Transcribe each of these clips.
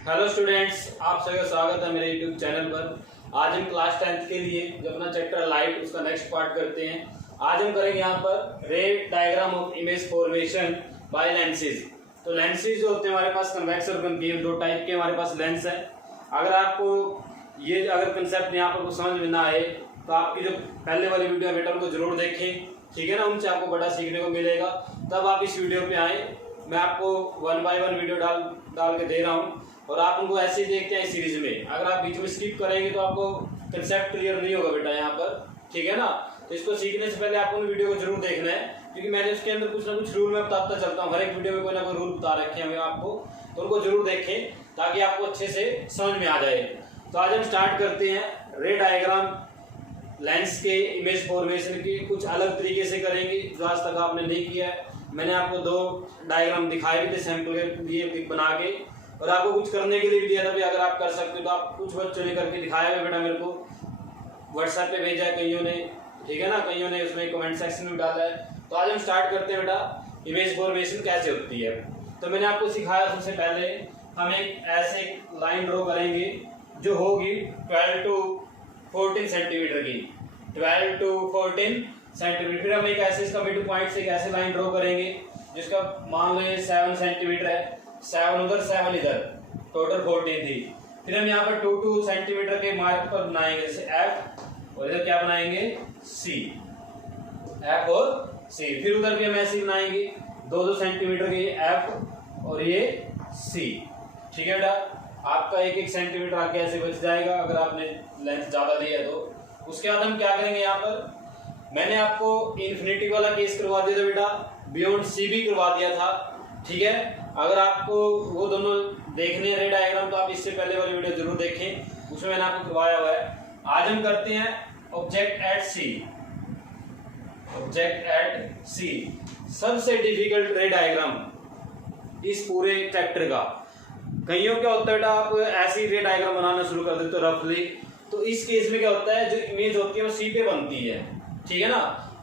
Hello students, आप सभी का स्वागत है मेरे यूट्यूब चैनल पर। आज हम क्लास 10th के लिए जो अपना चैप्टर लाइट उसका नेक्स्ट पार्ट करते हैं। आज हम करेंगे यहाँ पर रे diagram of image formation by lenses. तो लेंसेज जो होते हैं हमारे पास कन्वेक्स और कनकेव दो टाइप के हमारे पास लेंस है। अगर आपको ये अगर कंसेप्ट यहाँ पर कुछ समझ में ना आए तो आपकी जो पहले वाली वीडियो है बेटा उनको जरूर देखें, ठीक है ना। उनसे आपको बड़ा सीखने को मिलेगा। तब आप इस वीडियो पे आए, मैं आपको 1 बाय 1 वीडियो डाल के दे रहा हूँ और आप उनको ऐसे ही देखते हैं सीरीज में। अगर आप बीच में स्किप करेंगे तो आपको कंसेप्ट क्लियर नहीं होगा बेटा यहाँ पर, ठीक है ना। तो इसको सीखने से पहले आपको उन वीडियो को जरूर देखना है, क्योंकि मैंने उसके अंदर कुछ ना कुछ रूल मैं बताता चलता हूँ। हर एक वीडियो में कोई ना कोई रूल बता रखे हैं आपको, तो उनको जरूर देखें ताकि आपको अच्छे से समझ में आ जाए। तो आज हम स्टार्ट करते हैं रे डायग्राम लेंस के इमेज फॉर्मेशन की कुछ अलग तरीके से करेंगे जो आज तक आपने नहीं किया है। मैंने आपको 2 डायग्राम दिखाए भी थे सैंपल के लिए बना के, और आपको कुछ करने के लिए भी दिया था भी अगर आप कर सकते हो तो आप कुछ बच्चों ने करके दिखाया है बेटा, मेरे को व्हाट्सएप पे भेजा है कईयों ने, ठीक है ना। कईयों ने उसमें कमेंट सेक्शन में डाला है। तो आज हम स्टार्ट करते हैं बेटा इमेज फॉर्मेशन कैसे होती है। तो मैंने आपको सिखाया सबसे पहले हम एक ऐसे लाइन ड्रॉ करेंगे जो होगी 12 to 14 सेंटीमीटर की, 12 to 14 सेंटीमीटर। फिर हम एक ऐसे इसका मिड पॉइंट से एक ऐसे लाइन ड्रॉ करेंगे जिसका मान लो ये 7 सेंटीमीटर है, 7 उधर 7 इधर, टोटल 14 थी। फिर हम यहाँ पर 2 सेंटीमीटर के मार्क पर बनाएंगे जैसे F, और इधर क्या बनाएंगे C, F और C। फिर उधर भी हम ऐसे ही बनाएंगे 2 सेंटीमीटर के F और ये C, ठीक है बेटा। आपका 1 सेंटीमीटर आगे ऐसे बच जाएगा अगर आपने लेंथ ज्यादा लिया तो। उसके बाद हम क्या करेंगे, यहाँ पर मैंने आपको इन्फिनिटी वाला केस करवा दिया था बेटा, बियॉन्ड सी भी करवा दिया था, ठीक है। अगर आपको वो दोनों देखने हैं रे डायग्राम तो आप इससे पहले वाली वीडियो जरूर देखें, उसमें मैंने आपको करवाया हुआ है। आज हम करते हैं object at C. Object at C सबसे डिफिकल्ट रे डायग्राम इस पूरे चैप्टर का। कईयों क्या होता है बेटा, आप ऐसी रे डायग्राम बनाना शुरू कर देते हो रफली, तो इस केस में क्या होता है जो इमेज होती है वो सी पे बनती है, ठीक है ना।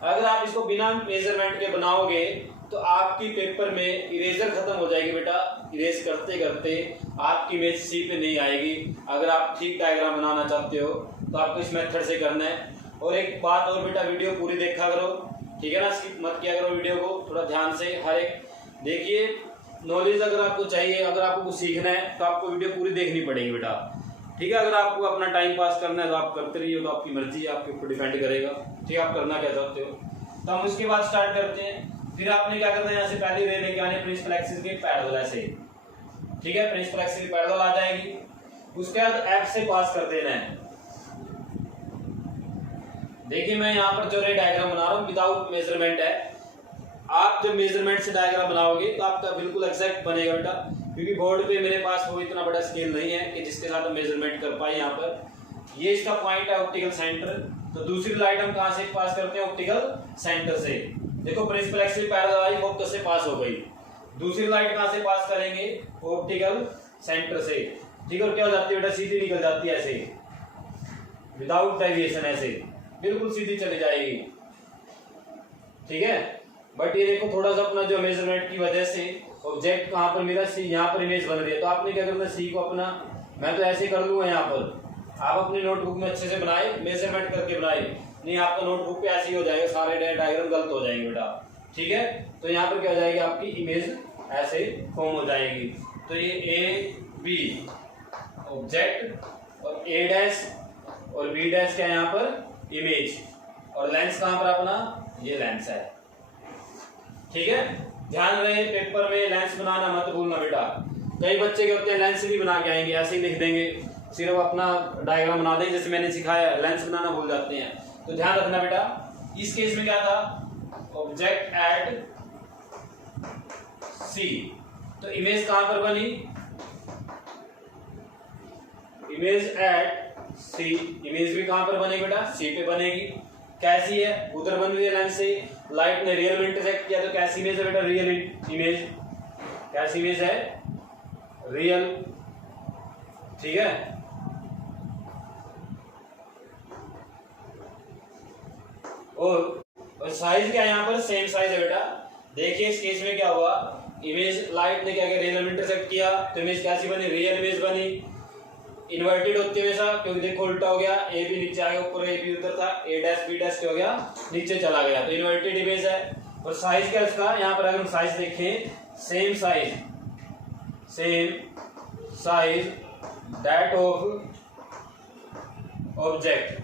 अगर आप इसको बिना मेजरमेंट के बनाओगे तो आपकी पेपर में इरेजर खत्म हो जाएगी बेटा। इरेज करते करते आपकी इमेज सी पे नहीं आएगी। अगर आप ठीक डायग्राम बनाना चाहते हो तो आपको इस मेथड से करना है। और एक बात और बेटा, वीडियो पूरी देखा करो, ठीक है ना, स्किप मत किया करो वीडियो को, थोड़ा ध्यान से हर एक देखिए। नॉलेज अगर आपको चाहिए, अगर आपको कुछ सीखना है तो आपको वीडियो पूरी देखनी पड़ेगी बेटा, ठीक है। अगर आपको अपना टाइम पास करना है तो आप करते रहिए, तो आपकी मर्जी है, आपके ऊपर डिपेंड करेगा, ठीक है, आप करना क्या चाहते हो। तो हम उसके बाद स्टार्ट करते हैं। फिर आपने क्या करना है, यहाँ से पहली रे लेके आने प्रिंसिपल एक्सिस के पैरेलल ऐसे, ठीक है, प्रिंसिपल एक्सिस की पैरेलल आ जाएगी। उसके बाद एफ से पास कर देना है। देखिए मैं यहाँ पर जो रे डायग्राम बना रहा हूँ विदाउट मेजरमेंट है। आप जब मेजरमेंट से डायग्राम बनाओगे तो आपका बिल्कुल एग्जैक्ट बनेगा बेटा, क्योंकि बोर्ड पे मेरे पास वो इतना बड़ा स्केल नहीं है कि जिसके साथ हम मेजरमेंट कर पाए। यहाँ पर ये इसका पॉइंट है ऑप्टिकल सेंटर, तो दूसरी लाइट हम कहाँ से पास करते हैं, ऑप्टिकल सेंटर से। देखो प्रिंसिपल एक्सिस पैरेलल आई, फोकस से पास हो गई। दूसरी लाइट कहाँ से पास करेंगे, ऑप्टिकल सेंटर से, ठीक है। और क्या हो जाती है बेटा, सीधी निकल जाती है ऐसे, विदाउट डेविएशन, ऐसे बिल्कुल सीधी चली जाएगी, ठीक है। बट ये देखो थोड़ा सा अपना जो मेजरमेंट की वजह से ऑब्जेक्ट कहाँ पर मिला, सी, यहाँ पर इमेज बन रही है। तो आपने क्या करना, सी को अपना, मैं तो ऐसे कर लूंगा यहाँ पर, आप अपनी नोटबुक में अच्छे से बनाए, मेजरमेंट करके बनाए, नहीं आपका नोटबुक पे ऐसे ही हो जाएगा, सारे डायग्राम गलत हो जाएंगे बेटा, ठीक है। तो यहाँ पर क्या हो जाएगी, आपकी इमेज ऐसे फॉर्म हो जाएगी। तो ये ए बी ऑब्जेक्ट और ए डैश और बी डैश क्या है यहाँ पर इमेज, और लेंस कहाँ पर अपना, ये लेंस है, ठीक है। ध्यान रहे पेपर में लेंस बनाना मत भूलना बेटा। कई बच्चे के होते हैं लेंस भी बना के आएंगे, ऐसे ही लिख देंगे, सिर्फ अपना डायग्राम बना देंगे जैसे मैंने सिखाया, लेंस बनाना भूल जाते हैं। तो ध्यान रखना बेटा। इस केस में क्या था, ऑब्जेक्ट एट सी, तो इमेज कहां पर बनी, इमेज एट सी। इमेज भी कहां पर बनेगी बेटा, सी पे बनेगी। कैसी है, उधर बन रही है लेंस से, लाइट ने रियल में इंटरसेक्ट किया, तो कैसी इमेज है बेटा, रियल इमेज। कैसी इमेज है, रियल, ठीक है। और साइज क्या है यहाँ पर, सेम साइज है बेटा। देखिए इस केस में क्या हुआ, इमेज लाइट ने क्या किया, रे एलिमेंट इंटरसेक्ट किया तो इमेज कैसी बनी, रियल इमेज बनी। इन्वर्टेड होती है वैसा, क्योंकि देखो उल्टा हो गया, ए भी नीचे आ गया, ऊपर ए भी उधर था, ए डैश बी डैश क्या हो गया, नीचे चला गया, तो इन्वर्टेड इमेज है। और साइज क्या है उसका, यहाँ पर अगर हम साइज देखें, same size that of object,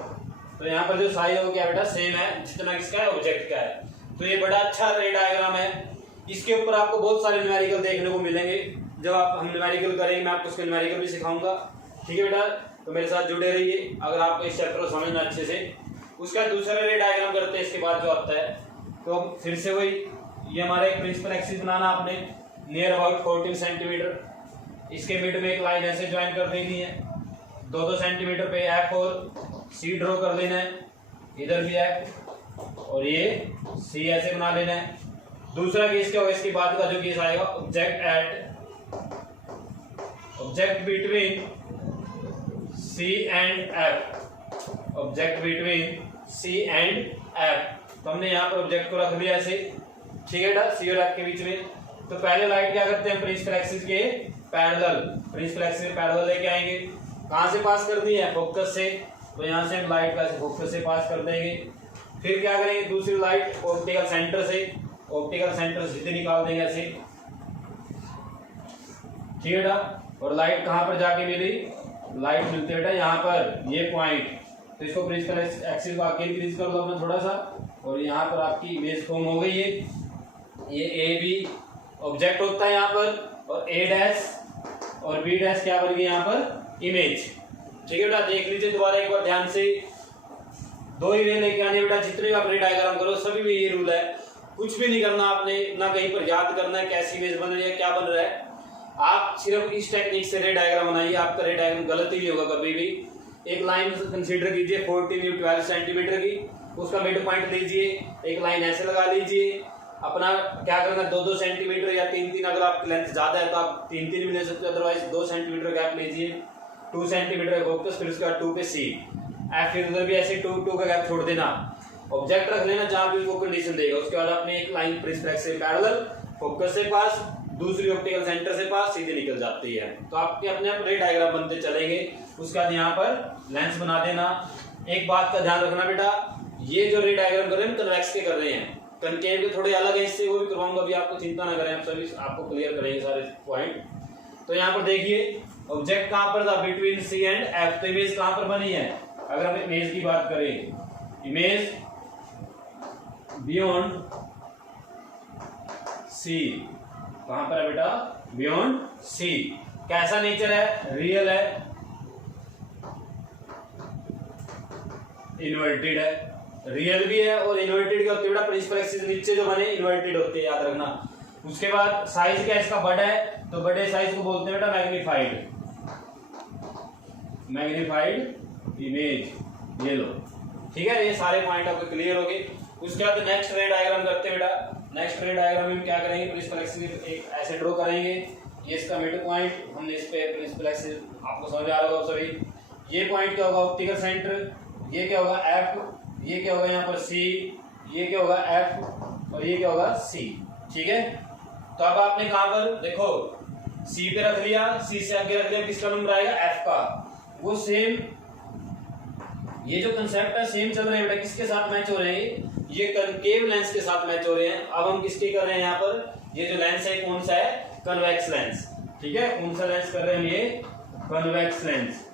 तो यहाँ पर जो साइज है वो क्या बेटा, सेम है जितना किसका है, ऑब्जेक्ट का है। तो ये बड़ा अच्छा रे डायग्राम है। इसके ऊपर आपको बहुत सारे न्यूमेरिकल हम देखने को मिलेंगे। जब हम न्यूमेरिकल करेंगे, मैं आपको उसके न्यूमेरिकल भी सिखाऊंगा, ठीक है बेटा। तो मेरे साथ जुड़े रहिए अगर आपको इस चैप्टर को समझना अच्छे से। उसका दूसरा रे डायग्राम करते हैं इसके बाद जो आता है, तो फिर से वही, ये हमारा एक प्रिंसिपल एक्सिस बनाना आपने नियर अबाउट 14 सेंटीमीटर। इसके मिड में एक लाइन ऐसे ज्वाइन कर देनी है, 2-2 सेंटीमीटर पे एफ और सी ड्रॉ कर लेना है, इधर भी एफ और ये सी ऐसे बना लेना है। दूसरा केस क्या होगा, इसके बाद का जो केस आएगा, object between C and F, object between C and F. तो हमने यहाँ पर ऑब्जेक्ट को रख लिया ऐसे, ठीक है बेटा, सी और एफ के बीच में। तो पहले लाइट क्या करते हैं, प्रिंसिपल एक्सिस के पैरेलल लेके आएंगे। कहां से पास करनी है, फोकस से, तो यहाँ से हम लाइट का फोकस से पास कर देंगे। फिर क्या करेंगे, दूसरी लाइट ऑप्टिकल सेंटर से सीधे निकाल देंगे ऐसे, ठीक है बेटा। और लाइट कहां पर जाके मिली, लाइट मिलती है बेटा यहाँ पर, ये पॉइंट। तो इसको प्रिंसिपल एक्सिस को आगे इंक्रीज कर लो अपना थोड़ा सा, और यहाँ पर आपकी इमेज फॉर्म हो गई है। ये ए बी ऑब्जेक्ट होता है यहाँ पर, और ए डैश और बी डैश क्या बन गई यहाँ पर, इमेज, ठीक है बेटा। देख लीजिए दोबारा एक बार ध्यान से, 2 ही रे लेके आने बेटा, जितने भी आप रे डायग्राम करो सभी में ये रूल है, कुछ भी नहीं करना आपने, ना कहीं पर याद करना है कैसी इमेज बन रही है, क्या बन रहा है। आप सिर्फ इस टेक्निक से रे डायग्राम बनाइए, आपका रे डायग्राम गलत ही नहीं होगा कभी भी। एक लाइन कंसीडर कीजिए 14x12 सेंटीमीटर की, उसका मिड पॉइंट लीजिए, एक लाइन ऐसे लगा लीजिए। अपना क्या करना, 2-2 सेंटीमीटर या 3-3, अगर आपकी लेंथ ज्यादा है तो आप 3-3 भी ले सकते हो, अदरवाइज 2 सेंटीमीटर गैप लीजिए, 2 सेंटीमीटर का फोकस, फिर उसके बाद 2 पे सी एफ, फिर उधर भी ऐसे 2 का गैप छोड़ देना। ऑब्जेक्ट रख लेना जहां भी वो कंडीशन देगा। उसके बाद आपने एक लाइन प्रिंसिपल एक्सिस से पैरेलल, फोकस से पास, दूसरी ऑप्टिकल सेंटर से पास, सीधे निकल जाती है। तो आपके अपने रे डायग्राम बनते चलेंगे। उसके बाद यहाँ पर लेंस बना देना। एक बात का ध्यान रखना बेटा, ये जो रे डायग्राम कर रहे हैं कन्वेक्स के कर रहे हैं, कनकेव के थोड़े अलग है, इससे वो भी करवाऊंगा, अभी आपको चिंता ना करें, आप सभी आपको क्लियर करेंगे सारे पॉइंट। तो यहाँ पर देखिए ऑब्जेक्ट कहां पर था, बिटवीन सी एंड एफ। तो इमेज कहां पर बनी है, अगर हम इमेज की बात करें, इमेज बियॉन्ड सी, कहां पर है बेटा, बियॉन्ड सी। कैसा नेचर है, रियल है, इन्वर्टेड है, रियल भी है और इन्वर्टेड क्या होती है बेटा, प्रिंसिपल एक्सिस नीचे जो बने इन्वर्टेड होते हैं, याद रखना। उसके बाद साइज क्या है इसका, बड़ा है, तो बड़े साइज को बोलते हैं बेटा मैग्नीफाइड इमेज। ये लो, ठीक है, ये सारे पॉइंट आपको क्लियर हो गए। उसके बाद नेक्स्ट रे डायग्राम करते हैं बेटा। नेक्स्ट रे डायग्राम में क्या करेंगे, प्रिंसिपल एक्सिस एक ऐसे ड्रॉ करेंगे, ये इसका मिड पॉइंट, हमने इस पे प्रिंसिपल एक्सिस, आपको समझ आ रहा होगा सभी। ये पॉइंट क्या होगा, ऑप्टिकल सेंटर, ये क्या होगा एफ, ये क्या होगा यहाँ पर सी, ये क्या होगा एफ और ये क्या होगा सी, ठीक है। तो अब आपने कहां पर देखो, सी पे रख लिया, सी से आगे रख लिया, किसका नंबर आएगा, एफ का। वो सेम, ये जो कंसेप्ट है सेम चल रहे हैं बेटा, किसके साथ मैच हो रहे हैं, ये कनकेव लेंस के साथ मैच हो रहे हैं। अब हम किसके कर रहे हैं यहाँ पर, ये जो लेंस है कौन सा है, कन्वेक्स लेंस, ठीक है। कौन सा लेंस कर रहे हैं, ये कन्वेक्स लेंस।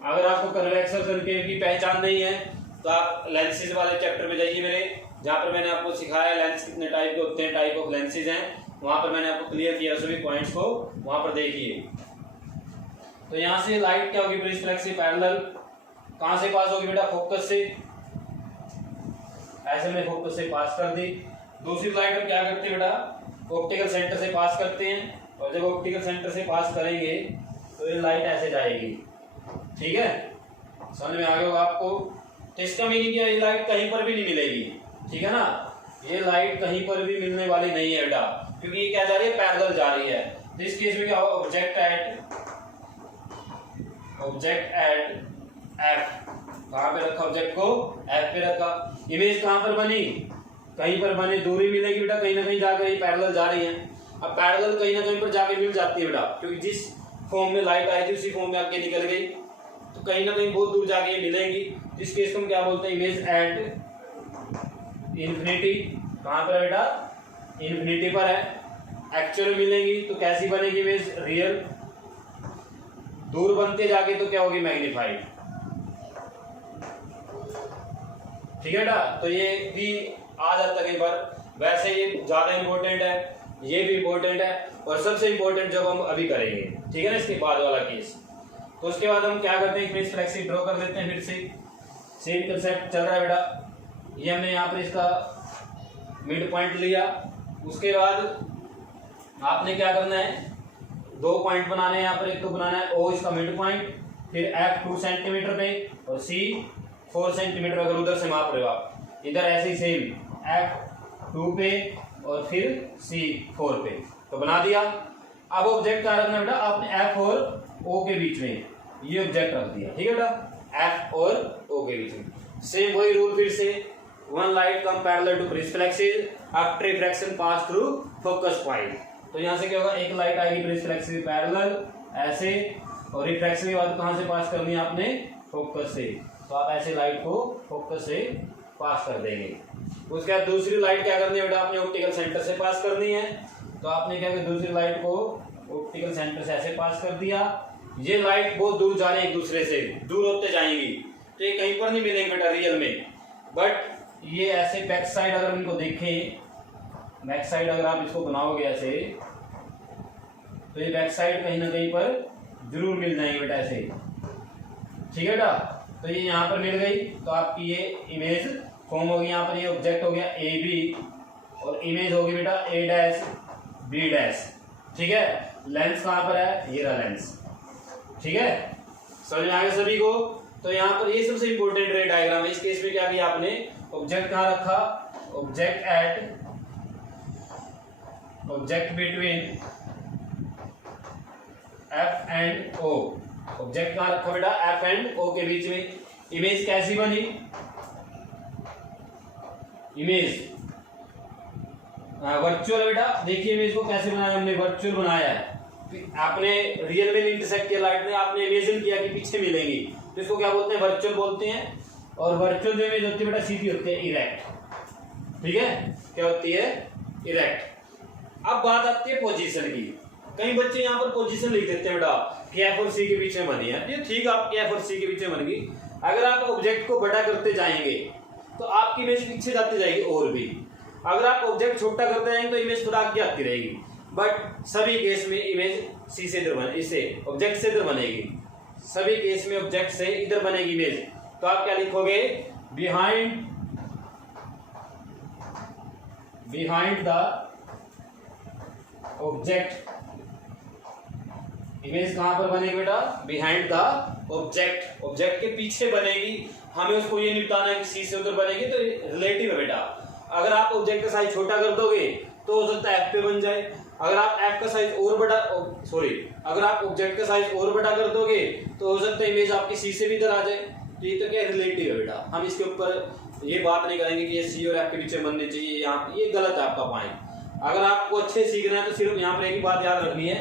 अगर आपको कन्वेक्स और कनकेव की पहचान नहीं है तो आप लेंसेज वाले चैप्टर में जाइए मेरे, जहां पर मैंने आपको सिखाया लेंस कितने टाइप के होते हैं, टाइप ऑफ लेंसेज हैं, वहां पर मैंने आपको क्लियर किया सभी पॉइंट्स को, वहां पर देखिए। तो यहां से लाइट क्या होगी, प्रिंसिपल एक्सिस पैरेलल, कहां से पास होगी बेटा, फोकस से, ऐसे में फोकस से पास कर दी। दूसरी लाइट हम क्या करते हैं बेटा, ऑप्टिकल सेंटर से पास करते हैं, और जब ऑप्टिकल सेंटर से पास करेंगे तो ये लाइट ऐसे जाएगी, ठीक है, समझ में आ गया होगा आपको। तो इसका मीनिंग क्या है, ये लाइट कहीं पर भी नहीं मिलेगी, ठीक है ना, ये लाइट कहीं पर भी मिलने वाली नहीं है बेटा, क्योंकि ये क्या जा रही है, पैरेलल जा रही है। तो इस केस में क्या होगा, ऑब्जेक्ट एट एफ, कहां पे रखा ऑब्जेक्ट को, एफ पे रखा। इमेज कहां पर बनी, कहीं पर बनी, दूरी मिलेगी बेटा, कहीं ना कहीं जाकर ये पैरेलल जा रही है। अब पैरेलल कहीं ना कहीं पर जाके मिल जाती है बेटा, क्योंकि जिस फॉर्म में लाइट आई थी उसी फॉर्म में आगे निकल गई, तो कहीं ना कहीं बहुत दूर जाके ये मिलेंगी, जिस केस को हम क्या बोलते हैं, इमेज एट इन्फिनिटी। कहाँ पर है बेटा, इन्फिनिटी पर है। एक्चुअल मिलेंगी तो कैसी बनेगी इमेज, रियल। दूर बनते जाके तो क्या होगी, मैग्नीफाइड। ठीक है बेटा, तो ये भी आ जाता है कई बार। वैसे ये ज्यादा इंपॉर्टेंट है, ये भी इंपॉर्टेंट है, और सबसे इंपॉर्टेंट जब हम अभी करेंगे, ठीक है ना, इसके बाद वाला केस। तो उसके बाद हम क्या करते हैं, इमेज फ्लेक्सी ड्रॉ कर देते हैं। फिर से सेम कंसेप्ट चल रहा है बेटा। ये हमने यहाँ पर इसका मिड पॉइंट लिया। उसके बाद आपने क्या करना है, 2 पॉइंट बनाने हैं यहाँ पर। एक तो बनाना है O इसका मिड पॉइंट, फिर F 2 सेंटीमीटर पे और C 4 सेंटीमीटर। अगर उधर से माप रहे हो आप, इधर ऐसे ही सेम F 2 पे और फिर C 4 पे, तो बना दिया। अब ऑब्जेक्ट कहाँ रखना है बेटा, आपने F और O के बीच में ये ऑब्जेक्ट रख दिया। ठीक है बेटा, F और O के बीच में सेम वही रूल। फिर से one light come parallel to reflexes after refraction pass through focus point. तो यहाँ से क्या होगा, एक लाइट आएगी रिफ्लेक्सेस पैरेलल ऐसे, और रिफ्रैक्शन के बाद कहाँ से पास करनी है आपने, फोकस से। तो आप ऐसे लाइट को फोकस से पास कर देंगे। उसके बाद दूसरी लाइट क्या करनी है बेटा, आपने ऑप्टिकल सेंटर से पास करनी है। तो आपने क्या किया, दूसरी लाइट को ऑप्टिकल सेंटर से ऐसे पास कर दिया। ये लाइट बहुत दूर जा रही है, एक दूसरे से दूर होते जाएंगी, तो ये कहीं पर नहीं मिलेंगे बेटा रियल में। बट ये ऐसे बैक साइड अगर इनको देखें, बैक साइड अगर आप इसको बनाओगे ऐसे, तो ये बैक साइड कहीं ना कहीं पर जरूर मिल जाएंगे बेटा ऐसे। ठीक है बेटा, तो ये यहाँ पर मिल गई, तो आपकी ये इमेज फॉर्म होगी। यहाँ पर ये ऑब्जेक्ट हो गया ए बी, और इमेज होगी बेटा A डैश B डैश। ठीक है, लेंस कहाँ पर है, ये रहा लेंस। ठीक है, समझ में आ गया सभी को। तो यहाँ पर ये सबसे इंपॉर्टेंट रे डायग्राम है। इस केस में क्या किया आपने, ऑब्जेक्ट कहाँ रखा, object at object between F and O। Object कहाँ रखा बेटा, F एंड O के बीच में। इमेज कैसी बनी, इमेज वर्चुअल बेटा। देखिए इमेज को कैसे बनाया हमने, वर्चुअल बनाया है। आपने रियल में इंटरसेक्ट किया लाइट ने, आपने इमेजिन किया कि पीछे मिलेंगी, तो इसको क्या बोलते हैं, वर्चुअल बोलते हैं। और वर्चुअल जो इमेज होती है बेटा सीधी होती है, इरेक्ट। ठीक है, क्या होती है, इरेक्ट। अब बात आती है पोजीशन की। कई बच्चे यहाँ पर पोजीशन लिख देते हैं बेटा कि F और C के बीच में बनी है। ये ठीक है, आपकी F और C के बीच में बन गई। अगर आप ऑब्जेक्ट को बड़ा करते जाएंगे तो आपकी इमेज पीछे जाती जाएगी, और भी अगर आप ऑब्जेक्ट छोटा करते जाएंगे तो इमेज थोड़ा आगे आती रहेगी। बट सभी केस में इमेज C से इधर बने, इससे ऑब्जेक्ट से इधर बनेगी। सभी केस में ऑब्जेक्ट से इधर बनेगी इमेज। तो आप क्या लिखोगे, बिहाइंड द ऑब्जेक्ट। इमेज कहां पर बनेगी बेटा, बिहाइंड द ऑब्जेक्ट। ऑब्जेक्ट के पीछे बनेगी। हमें उसको ये नहीं बताना है कि C से उधर बनेगी, तो रिलेटिव है बेटा। अगर आप ऑब्जेक्ट का साइज छोटा कर दोगे तो हो सकता है F पे बन जाए। अगर आप F का साइज और बड़ा, अगर आप ऑब्जेक्ट का साइज और बड़ा कर दोगे तो हो सकता है इमेज आपकी C से भी इधर आ जाए। तो ये तो क्या रिलेटिव है बेटा। हम इसके ऊपर ये बात नहीं करेंगे कि ये C और F के बीच में बनने चाहिए, यहाँ ये गलत है आपका पॉइंट। अगर आपको अच्छे सीखना है तो सिर्फ यहाँ पर एक ही बात याद रखनी है,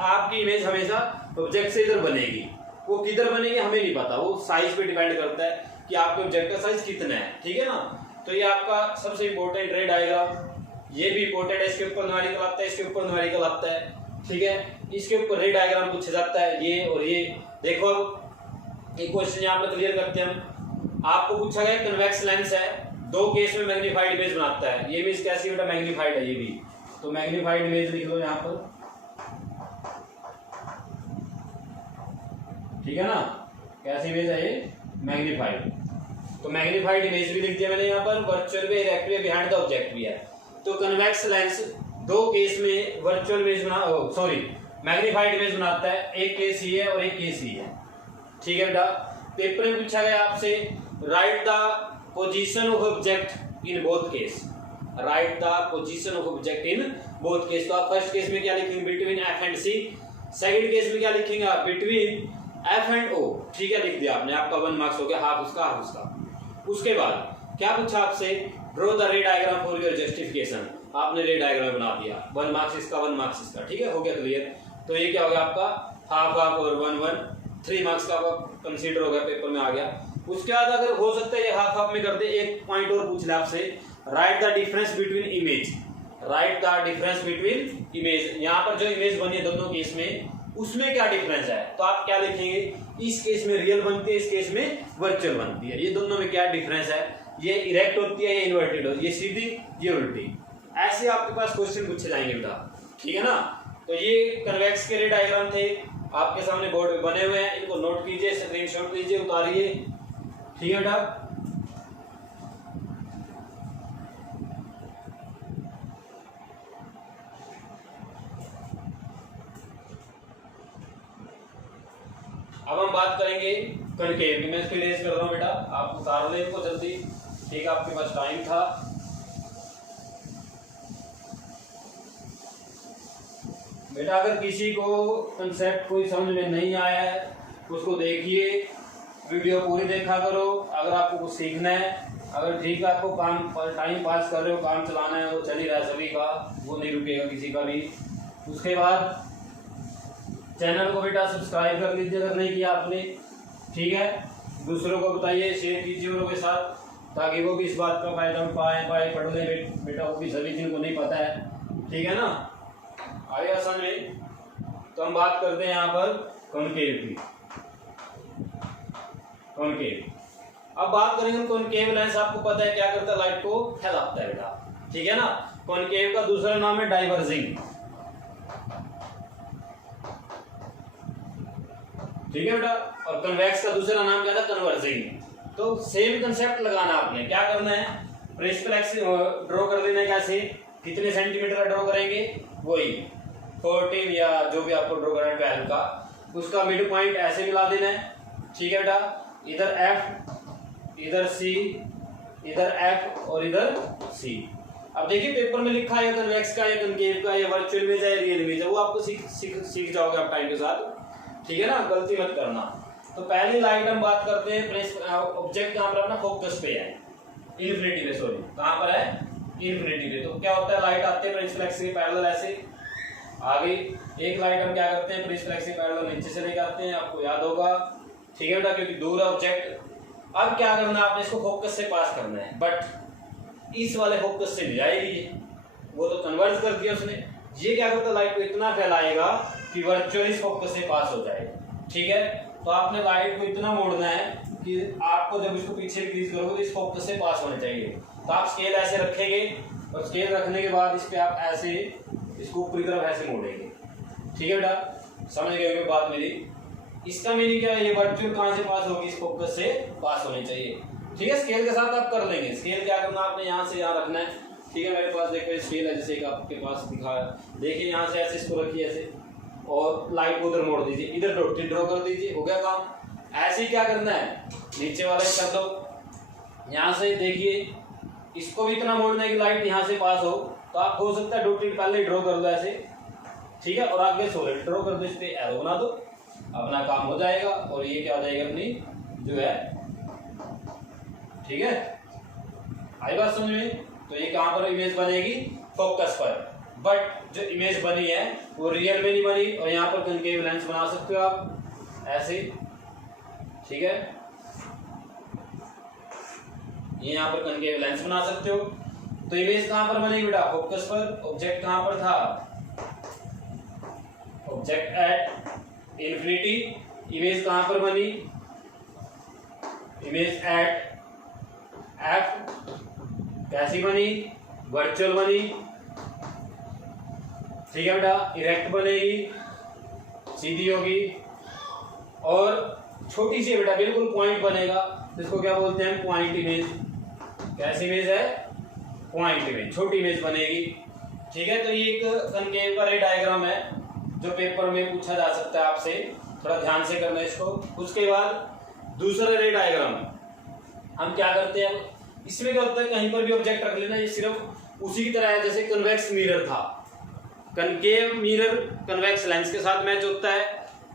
आपकी इमेज हमेशा ऑब्जेक्ट से इधर बनेगी। वो किधर बनेगी हमें नहीं पता, वो साइज पे डिपेंड करता है कि आपके ऑब्जेक्ट का साइज कितना है। ठीक है ना, तो ये आपका सबसे इंपॉर्टेंट रे डायग्राम। ये भी इंपॉर्टेंट है, इसके ऊपर न्यूमेरिकल आता है, इसके ऊपर न्यूमेरिकल आता है। ठीक है, इसके ऊपर रे डायग्राम पूछा जाता है, ये और ये। देखो एक क्वेश्चन यहाँ पर क्लियर करते हैं हम। आपको पूछा गया कन्वेक्स लेंस है, 2 केस में मैग्नीफाइड इमेज बनाता है। ये इमेज कैसी बेटा, मैग्नीफाइड है ये भी। तो मैग्नीफाइड इमेज लिख लो यहाँ पर। ठीक है ना, कैसी इमेज है ये, मैग्नीफाइड। तो मैग्नीफाइड इमेज भी लिख दिया मैंने यहाँ पर। वर्चुअल भी, इरेक्ट भी, बिहाइंड द ऑब्जेक्ट भी है। तो कन्वेक्स लेंस 2 केस में वर्चुअल इमेज मैग्नीफाइड इमेज बनाता है। एक केस ये है और एक केस ये है। ठीक है बेटा, पेपर में पूछा गया आपसे, right the position of object in both case. Right the position of object in both case. तो आप फर्स्ट केस में क्या लिखेंगे, between F and C। Second case में क्या लिखेंगे आप, बिटवीन F एंड O। ठीक है, लिख दिया आपने, आपका 1 मार्क्स हो गया, हाफ उसका हाफ उसका। उसके बाद क्या पूछा आपसे, ड्रॉ द रे डायग्राम फॉर योर जस्टिफिकेशन। आपने रे डायग्राम बना दिया, 1 मार्क्स इसका 1 मार्क्स इसका, ठीक है, हो गया क्लियर। तो ये क्या हो गया आपका हाफ हाफ और 1 1, 3 मार्क्स का कंसीडर हो गया, पेपर में आ गया। उसके बाद अगर हो सकता है ये हाफ हाफ में कर दे, एक पॉइंट और पूछ ले आपसे, right the difference between image, right the difference between image. यहाँ पर जो इमेज बनी है दोनों केस में, उसमें क्या डिफरेंस है, तो आप क्या लिखेंगे, इस केस में रियल बनती है, इस केस में वर्चुअल बनती है, ये दोनों में क्या डिफरेंस है, ये इरेक्ट होती है, ये इन्वर्टेड होती है, ये सीधी, ये उल्टी। ऐसे आपके पास क्वेश्चन पूछे जाएंगे बेटा, ठीक है ना। तो ये कन्वेक्स के रे डायग्राम थे, आपके सामने बोर्ड पे बने हुए हैं, इनको नोट कीजिए, स्क्रीनशॉट लीजिए, उतारिए, ठीक है बेटा। अब हम बात करेंगे कनकेव की। मैं इसको इरेज कर रहा हूं बेटा, आप उतार लें इनको जल्दी, ठीक है, आपके पास टाइम था। बेटा अगर किसी को कंसेप्ट कोई समझ में नहीं आया है, उसको देखिए, वीडियो पूरी देखा करो। अगर आपको कुछ सीखना है, अगर ठीक है आपको काम टाइम पास कर रहे हो, काम चलाना है, वो चल ही रहा है सभी का, वो नहीं रुकेगा किसी का भी। उसके बाद चैनल को बेटा सब्सक्राइब कर लीजिए अगर नहीं किया आपने, ठीक है। दूसरों को बताइए, शेयर कीजिए उनके के साथ, ताकि वो भी इस बात का फायदा पाए पढ़ ले बेटा, वो भी सभी जिनको नहीं पता है, ठीक है ना। आगे समझ में। तो हम बात करते हैं यहाँ पर कॉनकेव की। कॉनकेव, अब बात करेंगे कॉनकेव लेंस, आपको पता है क्या करता है, लाइट को फैलाता है बेटा, ठीक है ना। कॉनकेव का दूसरा नाम है डाइवर्जिंग, ठीक है बेटा। और कन्वेक्स का दूसरा नाम क्या था, कन्वर्जिंग। तो सेम कंसेप्ट लगाना आपने, क्या करना है, प्रिंसिपल ड्रॉ कर लेना है, कैसे, कितने सेंटीमीटर का ड्रॉ करेंगे, वही 14 या जो भी आपको ड्रॉ करना है 12 का, उसका मिड पॉइंट ऐसे मिला देना है, ठीक है बेटा। इधर F, इधर C, इधर F और इधर C। अब देखिए पेपर में लिखा है कन्वेक्स का या कनकेव का या वर्चुअल इमेज है, रियल इमेज है, वो आपको सीख जाओगे आप टाइम के साथ, ठीक है ना, गलती मत करना। तो पहली लाइट हम बात करते हैं, ऑब्जेक्ट कहाँ पर अपना फोकस पे है, इन्फिनिटी पे, सॉरी कहाँ पर है, इन्फिनिटी पे। तो क्या होता है, लाइट आते हैं प्रिंसिपल एक्सिस के पैरेलल ऐसे आगे, एक लाइट हम क्या करते हैं, प्रिंसिपल एक्सिस के पैरेलल नीचे से लेके आते हैं, आपको याद होगा, ठीक है बेटा, क्योंकि दूर है ऑब्जेक्ट। अब क्या करना है आपने, इसको फोकस से पास करना है, बट इस वाले फोकस से नहीं जाएगी, वो तो कन्वर्ट कर दिया उसने। ये क्या करता है, लाइट को इतना फैलाएगा कि वर्चुअली इस फोकस से पास हो जाए, ठीक है। तो आपने लाइट को इतना मोड़ना है कि आपको जब इसको पीछे इंक्रीज करोगे तो इस फोकस से पास होना चाहिए। तो आप स्केल ऐसे रखेंगे और स्केल रखने के बाद इस पे आप ऐसे इसको ऊपरी तरफ ऐसे मोड़ेंगे, ठीक है बेटा, समझ गए बात मेरी। इसका मीनिंग क्या है, ये वर्चुअल कहाँ से पास होगी, इस फोकस से पास होनी चाहिए, ठीक है। स्केल के साथ आप कर लेंगे, स्केल क्या करना आपने, यहाँ से यहाँ रखना है, ठीक है। मेरे पास देखो स्केल है, जैसे कि आपके पास दिखा है, देखिए यहाँ से ऐसे इसको रखिए ऐसे, और लाइट को उधर मोड़ दीजिए, इधर डॉटेड ड्रॉ कर दीजिए, हो गया काम। ऐसे ही क्या करना है, नीचे वाला कर दो, यहाँ से देखिए इसको भी इतना मोड़ना है कि लाइट यहाँ से पास हो। तो आप हो सकता है डॉटेड पहले ड्रॉ कर लो ऐसे, ठीक है, और आगे सॉलिड ड्रॉ कर दो, इस पे एरो बना दो, अपना काम हो जाएगा। और ये क्या हो जाएगा अपनी जो है, ठीक है, आई बात समझ में। तो ये कहाँ पर इमेज बनेगी, फोकस पर, बट जो इमेज बनी है वो रियल में नहीं बनी। और यहाँ पर कनकेव लेंस बना सकते हो आप ऐसे, ठीक है, ये यहाँ पर कनकेव लेंस बना सकते हो। तो इमेज कहाँ पर बनेगी बेटा, फोकस पर। ऑब्जेक्ट कहाँ पर था, ऑब्जेक्ट एट इन्फिनिटी। इमेज कहाँ पर बनी, इमेज एट F, कैसी बनी, वर्चुअल बनी, ठीक है बेटा। इरेक्ट बनेगी, सीधी होगी, और छोटी सी बेटा बिल्कुल पॉइंट बनेगा, जिसको क्या बोलते हैं, पॉइंट इमेज। कैसी इमेज है, पॉइंट इमेज, छोटी इमेज बनेगी, ठीक है। तो ये एक कनकेव का रे डायग्राम है जो पेपर में पूछा जा सकता है आपसे, थोड़ा ध्यान से करना इसको। उसके बाद दूसरा रे डायग्राम हम क्या करते हैं, इसमें क्या होता है, कहीं पर भी ऑब्जेक्ट रख लेना, ये सिर्फ उसी की तरह है जैसे कन्वेक्स मिरर था। कनकेव मिरर कन्वेक्स लेंस के साथ मैच होता है,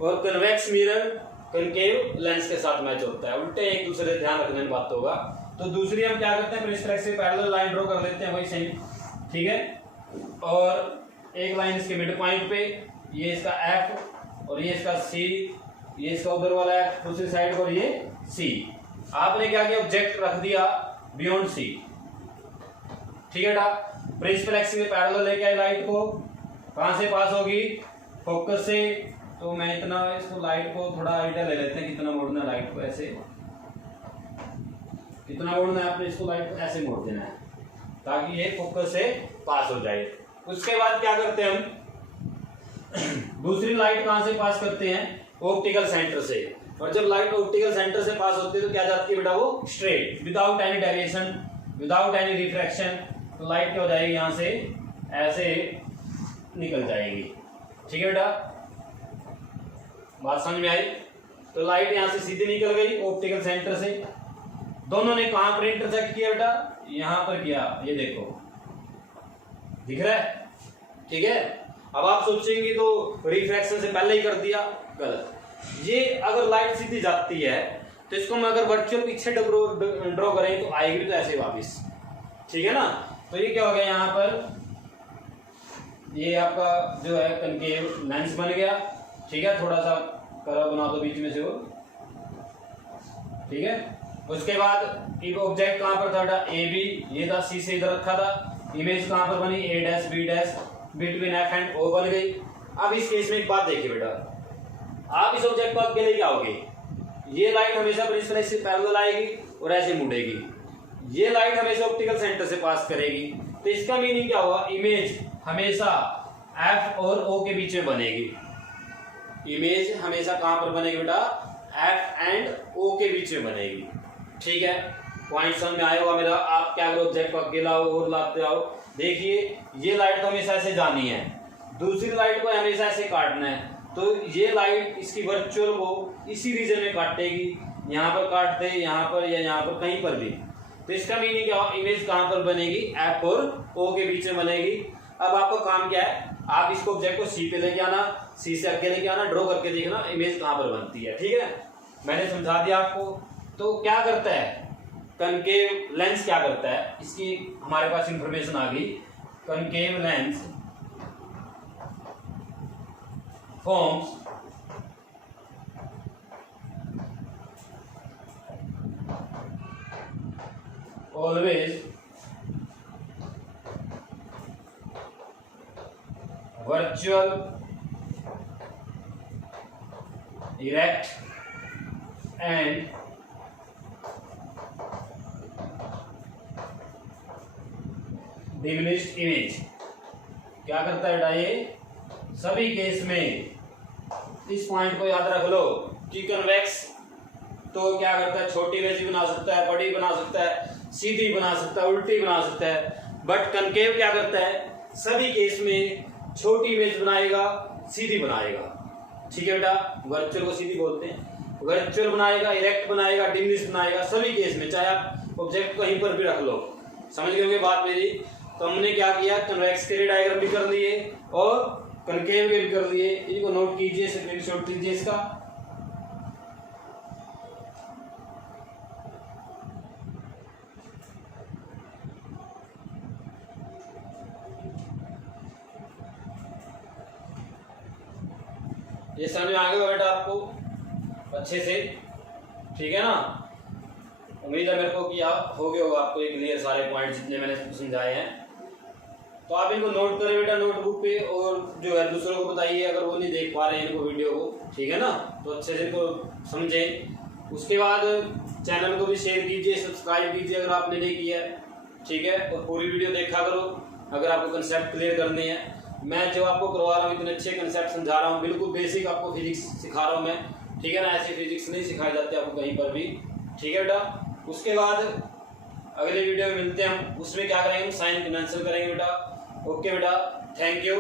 और कन्वेक्स मिरर कनकेव लेंस के साथ मैच होता है, उल्टे एक दूसरे ध्यान रखने की बात होगा। तो दूसरी हम क्या करते हैं, प्रिंसिपल एक्सिस से पैरेलल लाइन ड्रॉ कर लेते हैं, वही सेम, ठीक है। और एक लाइन इसके मिड पॉइंट पे, ये इसका एफ और ये इसका सी, ये इसका उधर वाला एफ दूसरी साइड पर, ये सी। आपने क्या किया, ऑब्जेक्ट रख दिया बियॉन्ड सी, ठीक है बेटा। प्रिंसिपल एक्सिस से पैरेलल लेके आए लाइट को, कहां से पास होगी, फोकस से। तो मैं इतना इसको लाइट को थोड़ा आइडिया ले लेते हैं कितना मोड़ना है लाइट को, ऐसे कितना मोड़ना है आपने इसको, लाइट को ऐसे मोड़ देना है ताकि ये फोकस से पास हो जाए। उसके बाद क्या करते हैं हम दूसरी लाइट कहां से पास करते हैं, ऑप्टिकल सेंटर से। और जब लाइट ऑप्टिकल सेंटर से पास होती है तो क्या जाती है बेटा, वो straight, without any deviation, without any refraction. तो लाइट क्या हो जाएगी, यहां से ऐसे निकल जाएगी, ठीक है बेटा। बात समझ में आई। तो लाइट यहां से सीधी निकल गई ऑप्टिकल सेंटर से। दोनों ने कहां पर इंटरसेक्ट किया बेटा, यहां पर किया, ये देखो दिख रहा है, ठीक है। अब आप सोचेंगे तो रिफ्रैक्शन से पहले ही कर दिया, गलत। ये अगर लाइट सीधी जाती है तो इसको हम अगर वर्चुअल पिक्चर ड्रॉ करें तो आएगी तो ऐसे वापिस, ठीक है ना। तो ये क्या हो गया, यहाँ पर ये आपका जो है कनकेव लेंस बन गया, ठीक है। थोड़ा सा कर्व बना दो बीच में से वो, ठीक है। उसके बाद एक ऑब्जेक्ट कहां पर था, ए बी, ये था सी से इधर रखा था। इमेज कहां पर बनी, A dash B dash, between F and O बन गई। अब इस केस में एक बात देखिए बेटा, आप इस ऑब्जेक्ट को अकेले क्या होगे, ये लाइट हमेशा प्रिंसिपल एक्सिस से पैरेलल आएगी और ऐसे मुड़ेगी। ये लाइट हमेशा ऑप्टिकल सेंटर से पास करेगी। तो इसका मीनिंग क्या हुआ, इमेज हमेशा एफ और ओ के बीच में बनेगी। इमेज हमेशा कहां पर बनेगी बेटा, एफ एंड ओ के बीच में बनेगी, ठीक है। पॉइंट समझ में आया होगा मेरा। आप क्या करो, ऑब्जेक्ट को अकेला और लाते आओ। देखिए ये लाइट तो हमेशा ऐसे जानी है, दूसरी लाइट को हमेशा ऐसे काटना है। तो ये लाइट इसकी वर्चुअल को इसी रीजन में काटेगी, यहाँ पर काट दे, यहाँ पर या यहाँ पर कहीं पर भी। तो इसका मीनिंग क्या हो, इमेज कहां पर बनेगी, एफ और ओ के बीच में बनेगी। अब आपका काम क्या है, आप इसको ऑब्जेक्ट को सी पे लेके आना, सी से आगे लेके आना, ड्रॉ करके देखना इमेज कहां पर बनती है, ठीक है। मैंने समझा दिया आपको। तो क्या करता है कनकेव लेंस, क्या करता है, इसकी हमारे पास इंफॉर्मेशन आ गई। Concave lens forms always virtual, erect and diminished image। क्या करता है बेटा, ये सभी केस में, इस पॉइंट को याद रख लो कि कन्वेक्स तो क्या करता है, छोटी इमेज बना सकता है, बड़ी बना सकता है, सीधी बना सकता है, उल्टी बना सकता है। बट कनकेव क्या करता है, सभी केस में छोटी इमेज बनाएगा, सीधी बनाएगा, ठीक है बेटा। वर्चुअल को सीधी बोलते हैं, वर्चुअल बनाएगा, इरेक्ट बनाएगा, डिमिनिश बनाएगा, सभी केस में, चाहे आप ऑब्जेक्ट कहीं पर भी रख लो। समझ गए होंगे बात मेरी। तो हमने क्या किया, कन्वेक्स के लिए डायग्राम भी कर लिए और कनकेव के भी कर लिए। इनको नोट कीजिए, स्क्रीनशॉट लीजिए इसका। ये समझ में आ गया बेटा आपको अच्छे से, ठीक है ना। उम्मीद है मेरे को कि आप हो गए होगा आपको ये क्लियर सारे पॉइंट जितने मैंने समझाए हैं। तो आप इनको नोट करें बेटा नोटबुक पे, और जो है दूसरों को बताइए अगर वो नहीं देख पा रहे हैं इनको वीडियो को, ठीक है ना। तो अच्छे से इनको समझें। उसके बाद चैनल को भी शेयर कीजिए, सब्सक्राइब कीजिए अगर आपने नहीं किया है, ठीक है। और पूरी वीडियो देखा करो अगर आपको कंसेप्ट क्लियर करने हैं। मैं जो आपको करवा रहा हूँ इतने अच्छे कंसेप्ट समझा रहा हूँ, बिल्कुल बेसिक आपको फिजिक्स सिखा रहा हूँ मैं, ठीक है ना। ऐसी फिजिक्स नहीं सिखाई जाती आपको कहीं पर भी, ठीक है बेटा। उसके बाद अगले वीडियो में मिलते हैं हम, उसमें क्या करेंगे, हम साइन कैंसिल करेंगे बेटा। ओके बेटा, थैंक यू।